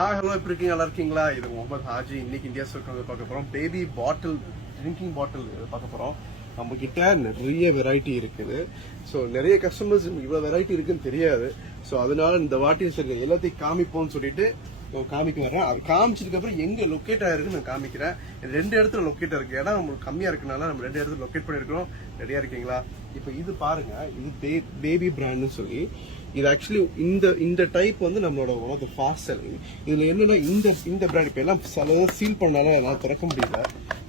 Hi hello எப்படி இருக்கீங்க? நல்லா இருக்கீங்களா? இது முகமது ஹாஜி. இன்னைக்கு இந்தியா சொல்றது பார்க்க போறோம். பேபி பாட்டில் ட்ரிங்கிங் பாட்டில் பார்க்க போறோம். நம்ம கிட்ட நிறைய வெரைட்டி இருக்குது. ஸோ நிறைய கஸ்டமர்ஸ் இவ்வளோ வெரைட்டி இருக்குன்னு தெரியாது. ஸோ அதனால இந்த வாட்டி சரி எல்லாத்தையும் காமிப்போம்னு சொல்லிட்டு காமிக்க வரேன் அது காமிச்சதுக்கு அப்புறம் எங்க லொக்கேட் ஆயிருக்குன்னு நான் காமிக்கிறேன். ரெண்டு இடத்துல லொக்கேட் இருக்கு. இடம் நம்மளுக்கு கம்மியா இருக்கனால நம்ம ரெண்டு இடத்துல லொக்கேட் பண்ணிருக்கோம் ரெடியா இருக்கீங்களா? இப்போ இது பாருங்க இது பேபி பிராண்ட்னு சொல்லி இது ஆக்சுவலி இந்த இந்த டைப் வந்து நம்மளோட one of the fast selling இதில் என்னன்னா இந்த இந்த பிராண்ட் இப்போ எல்லாம் சில சீல் பண்ணாலும் எல்லாம் திறக்க முடியல.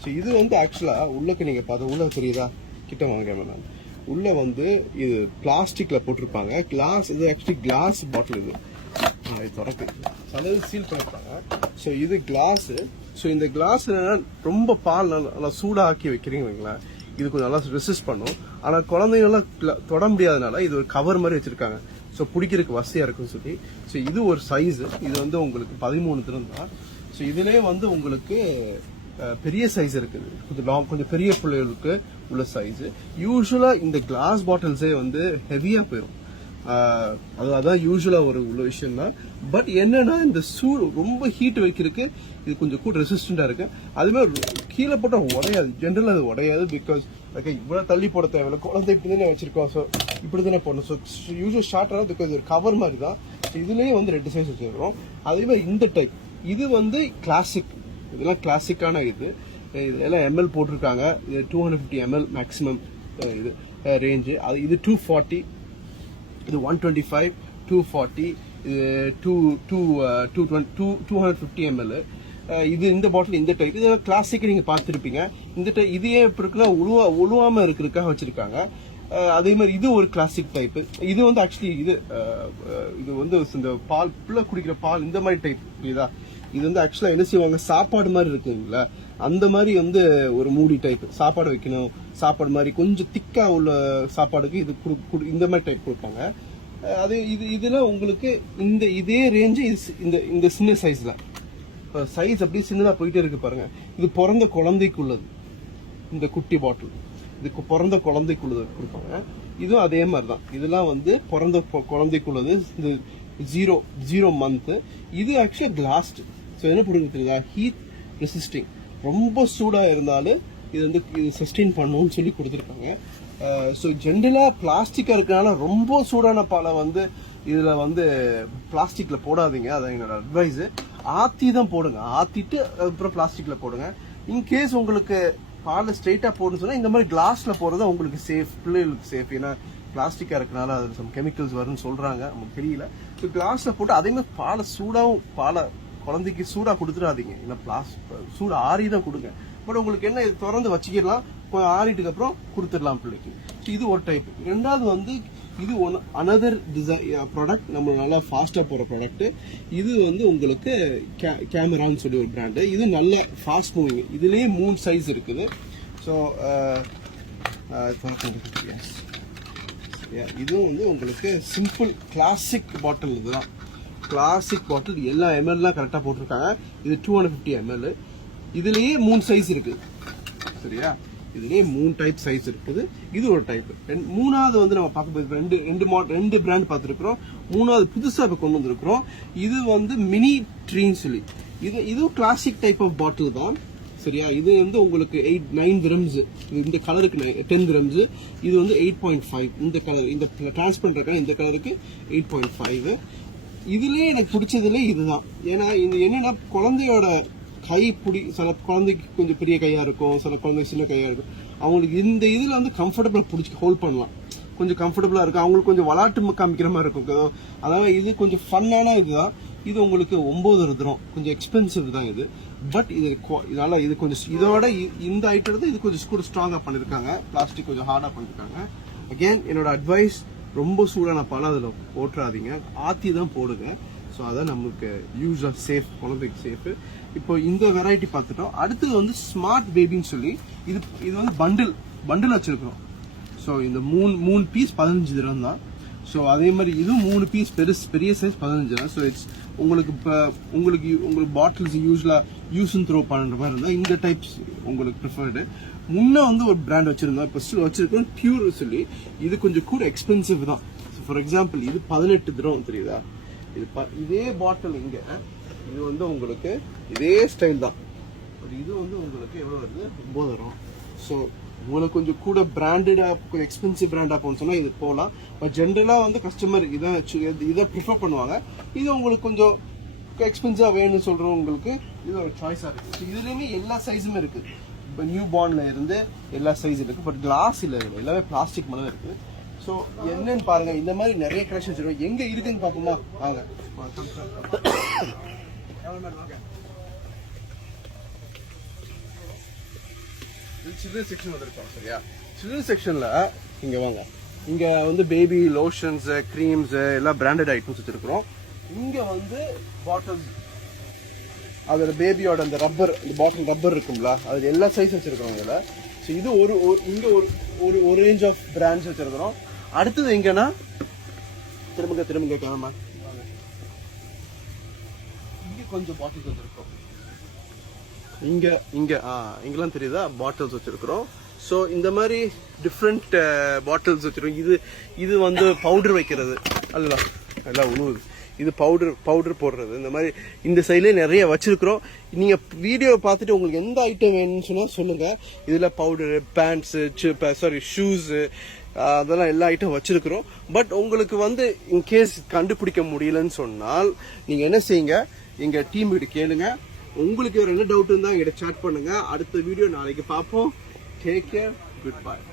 ஸோ இது வந்து ஆக்சுவலாக உள்ளக்கு நீங்கள் பார்த்தா உள்ள தெரியுதா? கிட்ட வாங்க நான் உள்ளே வந்து இது பிளாஸ்டிக்கில் போட்டிருப்பாங்க. கிளாஸ் இது ஆக்சுவலி கிளாஸ் பாட்டில் இது. இது திறக்கு. சிலது சீல் பண்ணிருப்பாங்க. ஸோ இது கிளாஸு ஸோ இந்த கிளாஸ் ரொம்ப பால் நல்லா நல்லா சூடாக்கி வைக்கிறீங்க வைங்களேன். இது கொஞ்சம் நல்லா ரெசிஸ்ட் பண்ணும். ஆனால் குழந்தைங்களாம் தொட முடியாதனால இது ஒரு கவர் மாதிரி வச்சுருக்காங்க. ஸோ பிடிக்கிறதுக்கு வசதியாக இருக்கும்னு சொல்லி. ஸோ இது ஒரு சைஸு இது வந்து உங்களுக்கு பதிமூணு தினம் தான். ஸோ இதுலேயே வந்து உங்களுக்கு பெரிய சைஸ் இருக்குது. கொஞ்சம் லாங் கொஞ்சம் பெரிய பிள்ளைகளுக்கு உள்ள சைஸு யூஸ்வலாக இந்த கிளாஸ் பாட்டில்ஸே வந்து ஹெவியாக போயிடும் அது அதான் யூஸ்வலாக ஒரு உள்ள விஷயம் தான் பட் என்னன்னா இந்த சூடு ரொம்ப ஹீட் வைக்கிறதுக்கு இது கொஞ்சம் கூட ரெசிஸ்டண்டாக இருக்கு. அதுமே கீழே போட்டால் உடையாது. ஜென்ரல் அது உடையாது பிகாஸ் ஓகே இவ்வளோ தள்ளி போட தேவையில்ல. குழந்தை இப்படி தானே வச்சிருக்கோம். ஸோ இப்படி தானே போடணும். ஸோ யூஸ்வல் ஷார்ட்டாக பிகாஸ் ஒரு கவர் மாதிரி தான். ஸோ வந்து ரெண்டு சைஸ் வச்சுருக்கோம் அதே மாதிரி இந்த டைப் இது வந்து கிளாசிக் இதெல்லாம் கிளாசிக்கான இது. இதெல்லாம் எம்எல் போட்டிருக்காங்க. இது two hundred fifty ML maximum இது ரேஞ்சு அது இது டூ ஃபார்ட்டி இது one twenty five two forty இது two two two twenty two two hundred fifty ML இது இந்த பாட்டில் இந்த டைப் இது கிளாசிக்கு நீங்கள் பார்த்துருப்பீங்க. இந்த டைப் இது ஏன் இப்போ இருக்குன்னா உழுவா உழுவாமல் இருக்கிறதுக்காக வச்சுருக்காங்க. Uh, அதே மாதிரி இது ஒரு கிளாசிக் டைப்பு இது வந்து ஆக்சுவலி இது uh, uh, இது வந்து இந்த பால் பிள்ளை குடிக்கிற பால் இந்த மாதிரி டைப் புரியுதா? இது வந்து ஆக்சுவலாக என்ன செய்வாங்க? சாப்பாடு மாதிரி இருக்குங்களா அந்த மாதிரி வந்து ஒரு மூடி டைப் சாப்பாடு வைக்கணும். சாப்பாடு மாதிரி கொஞ்சம் திக்கா உள்ள சாப்பாடுக்கு இது கொடு இந்த மாதிரி டைப் கொடுப்பாங்க. அது இது இதுல உங்களுக்கு இந்த இதே ரேஞ்சு இந்த இந்த சின்ன சைஸ்ல சைஸ் அப்படியே சின்னதா போயிட்டே இருக்கு பாருங்க. இது பிறந்த குழந்தைக்குள்ளது. இந்த குட்டி பாட்டில் இதுக்கு பிறந்த குழந்தைக்குள்ளது கொடுப்பாங்க. இதுவும் அதே மாதிரி தான் இதெல்லாம் வந்து பிறந்த குழந்தைக்குள்ளது. இந்த ஜீரோ ஜீரோ மந்த்து இது ஆக்சுவலி கிளாஸ்ட் ஸோ என்ன பண்ணுறது தெரியுதா ஹீட் ரெசிஸ்டிங் ரொம்ப சூடாக இருந்தாலும் இது வந்து இது சஸ்டெயின் பண்ணணும்னு சொல்லி கொடுத்துருக்காங்க. ஸோ ஜென்ரலாக பிளாஸ்டிக்காக இருக்கனால ரொம்ப சூடான பாலை வந்து இதில் வந்து பிளாஸ்டிக்கில் போடாதீங்க. அதான் என்னோட அட்வைஸு ஆற்றி தான் போடுங்க. ஆற்றிட்டு அப்புறம் பிளாஸ்டிக்கில் போடுங்க. இன்கேஸ் உங்களுக்கு பாலை ஸ்ட்ரெயிட்டாக போடணும்னு சொன்னால் இந்த மாதிரி கிளாஸில் போகிறது உங்களுக்கு சேஃப் பிள்ளைகளுக்கு சேஃப் ஏன்னா பிளாஸ்டிக்காக இருக்கனால அதில் சம் கெமிக்கல்ஸ் வரும்னு சொல்கிறாங்க நமக்கு தெரியல. ஸோ கிளாஸில் போட்டு அதே மாதிரி பாலை சூடாகவும் பாலை குழந்தைக்கு சூடாக கொடுத்துடாதீங்க. இல்லை பிளாஸ் சூடு ஆறி தான் கொடுங்க. பட் உங்களுக்கு என்ன இது திறந்து வச்சுக்கிடலாம். கொஞ்சம் ஆறிட்டுக்கு அப்புறம் கொடுத்துடலாம் பிள்ளைக்கு. ஸோ இது ஒரு டைப் ரெண்டாவது வந்து இது ஒன் அனதர் டிசைன் ப்ராடக்ட் நம்ம நல்லா ஃபாஸ்ட்டாக போகிற ப்ராடக்ட்டு இது வந்து உங்களுக்கு கே கேமரான்னு சொல்லி ஒரு பிராண்டு இது நல்ல ஃபாஸ்ட் மூவிங் இதுலேயே மூணு சைஸ் இருக்குது. ஸோ uh, uh, இதுவும் வந்து உங்களுக்கு சிம்பிள் கிளாசிக் பாட்டில் இதுதான். கிளாசிக் பாட்டில் எல்லா எம்எல்லாம் கரெக்டாக போட்டிருக்காங்க. இது டூ ஹண்ட்ரட் ஃபிஃப்டி எம்எல் இதுலேயே மூணு சைஸ் இருக்குது சரியா? இதுலேயே மூணு டைப் சைஸ் இருக்குது. இது ஒரு டைப் மூணாவது வந்து நம்ம பார்க்க போய் ரெண்டு ரெண்டு மாட் ரெண்டு பிராண்ட் பார்த்துருக்குறோம். மூணாவது புதுசாக இப்போ கொண்டு வந்திருக்கிறோம். இது வந்து மினி ட்ரீன்னு சொல்லி இது இதுவும் கிளாசிக் டைப் ஆஃப் பாட்டில் தான். சரியா? இது வந்து உங்களுக்கு எயிட் நைன் கிராம்ஸ் இந்த கலருக்கு டென் கிராம்ஸ் இது வந்து எயிட் பாயிண்ட் ஃபைவ் இந்த கலர் இந்த டிரான்ஸ்பரண்ட் இருக்க? இந்த கலருக்கு எயிட் பாயிண்ட் ஃபைவ் இதுலயே எனக்கு பிடிச்சதுல இதுதான். ஏன்னா இது என்னன்னா குழந்தையோட கை பிடி சில குழந்தைக்கு கொஞ்சம் பெரிய கையா இருக்கும் சில குழந்தைக்கு சின்ன கையா இருக்கும். அவங்களுக்கு இந்த இதுல வந்து கம்ஃபர்டபுளா பிடிச்சி ஹோல்ட் பண்ணலாம். கொஞ்சம் கம்ஃபர்டபுளா இருக்கும். அவங்களுக்கு கொஞ்சம் விளாட்டு காமிக்கிற மாதிரி இருக்கும். அதாவது இது கொஞ்சம் ஃபன்னான இதுதான். இது உங்களுக்கு ஒன்பது ருத்ரம். கொஞ்சம் எக்ஸ்பென்சிவ் தான் இது. பட் இது இதனால இது கொஞ்சம் இதோட இ- இந்த ஐட்டம் இது கொஞ்சம் கூட ஸ்ட்ராங்கா பண்ணிருக்காங்க. பிளாஸ்டிக் கொஞ்சம் ஹார்டா பண்ணிருக்காங்க. அகேன் என்னோட அட்வைஸ் ரொம்ப சூடான பழம் அதில் போட்டுறாதீங்க. ஆத்தி தான் போடுங்க ஸோ அதான் நம்மளுக்கு ஆஃப் சேஃப் குழந்தைக்கு சேஃபு இப்போ இந்த வெரைட்டி பார்த்துட்டோம். அடுத்தது வந்து ஸ்மார்ட் பேபின்னு சொல்லி இது இது வந்து பண்டில் பண்டில் வச்சுருக்குறோம். ஸோ இந்த மூணு மூணு பீஸ் பதினஞ்சு தினம் தான். ஸோ அதே மாதிரி இதுவும் மூணு பீஸ் பெருசு பெரிய சைஸ் பதினஞ்சு தான் ஸோ இட்ஸ் உங்களுக்கு இப்போ உங்களுக்கு உங்களுக்கு பாட்டில்ஸ் யூஸ்வலாக யூஸ் அண்ட் த்ரோ பண்ணுற மாதிரி இருந்தால் இந்த டைப்ஸ் உங்களுக்கு ப்ரிஃபர்டு முன்னே வந்து ஒரு பிராண்ட் வச்சுருந்தோம். இப்போ ஸ்டில் வச்சுருக்கோம் பியூர் சொல்லி. இது கொஞ்சம் கூட எக்ஸ்பென்சிவ் தான். ஃபார் எக்ஸாம்பிள் இது பதினெட்டு திரம் தெரியுதா? இது ப- இதே பாட்டில் இங்கே. இது வந்து உங்களுக்கு இதே ஸ்டைல் தான். பட் இது வந்து உங்களுக்கு எவ்வளோ வருது? ஒம்பதாயிரம் ஸோ உங்களுக்கு கொஞ்சம் கூட பிராண்டடாக கொஞ்சம் எக்ஸ்பென்சிவ் பிராண்டாக போகணும்னு சொன்னால் இது போகலாம் பட் ஜென்ரலாக வந்து கஸ்டமர் இதை இதை ப்ரிஃபர் பண்ணுவாங்க. இது உங்களுக்கு கொஞ்சம் எக்ஸ்பென்சிவாக வேணும்னு சொல்கிறவங்களுக்கு இது ஒரு சாய்ஸாக இருக்குது ஸோ இதுலேயுமே எல்லா சைஸுமே இருக்குது இப்போ நியூ பார்னில் இருந்து எல்லா சைஸ் இருக்குது பட் கிளாஸ் இல்லை இதுல. எல்லாமே பிளாஸ்டிக் மேலே இருக்குது ஸோ என்னன்னு பாருங்க. இந்த மாதிரி நிறைய கலெக்ஷன்ஸ் இருக்கும் எங்க இருக்குன்னு பார்ப்போமா? வாங்க. சில்ட்ரன் செக்ஷன் வந்திருக்கோம் சரியா? சில்ட்ரன் செக்ஷன்ல இங்க வாங்க. இங்க வந்து பேபி லோஷன்ஸ் க்ரீம்ஸு எல்லாம் பிராண்டட் ஐட்டம்ஸ் வச்சுருக்குறோம். இங்க வந்து பாட்டில்ஸ் அதோட பேபியோட அந்த ரப்பர் இந்த பாட்டில் ரப்பர் இருக்கும்ல அது எல்லா சைஸ் வச்சுருக்குறோம் இதில். ஸோ இது ஒரு ஒரு- ஒரு ஒரு ஒரு ரேஞ்ச் ஆஃப் பிராண்ட்ஸ் வச்சிருக்கிறோம். அடுத்தது எங்கன்னா திரும்பங்க திரும்பங்க கிளம்ப இங்கே கொஞ்சம் பாட்டில்ஸ் வச்சுருக்கோம் இங்கே இங்கே ஆ இங்கெல்லாம் தெரியுதா? பாட்டில்ஸ் வச்சுருக்குறோம். ஸோ இந்த மாதிரி டிஃப்ரெண்ட் பாட்டில்ஸ் வச்சுருக்கோம். இது இது வந்து பவுடர் வைக்கிறது. அல்ல எல்லாம் உழுவுது. இது பவுடர் பவுடர் போடுறது. இந்த மாதிரி இந்த சைட்லேயே நிறைய வச்சுருக்குறோம். நீங்கள் வீடியோ பார்த்துட்டு உங்களுக்கு எந்த ஐட்டம் வேணும்னு சொன்னால் சொல்லுங்கள் இதில் பவுடரு பேண்ட்ஸு சாரி ஷூஸு அதெல்லாம் எல்லா ஐட்டம் வச்சுருக்குறோம். பட் உங்களுக்கு வந்து இன்கேஸ் கண்டுபிடிக்க முடியலன்னு சொன்னால் நீங்கள் என்ன செய்யுங்க? எங்கள் டீம் கிட்ட கேளுங்கள் உங்களுக்கு வேற என்ன டவுட் இருந்தால் எங்கிட்ட chat பண்ணுங்கள் அடுத்த வீடியோ நாளைக்கு பார்ப்போம். டேக் கேர் குட் பாய்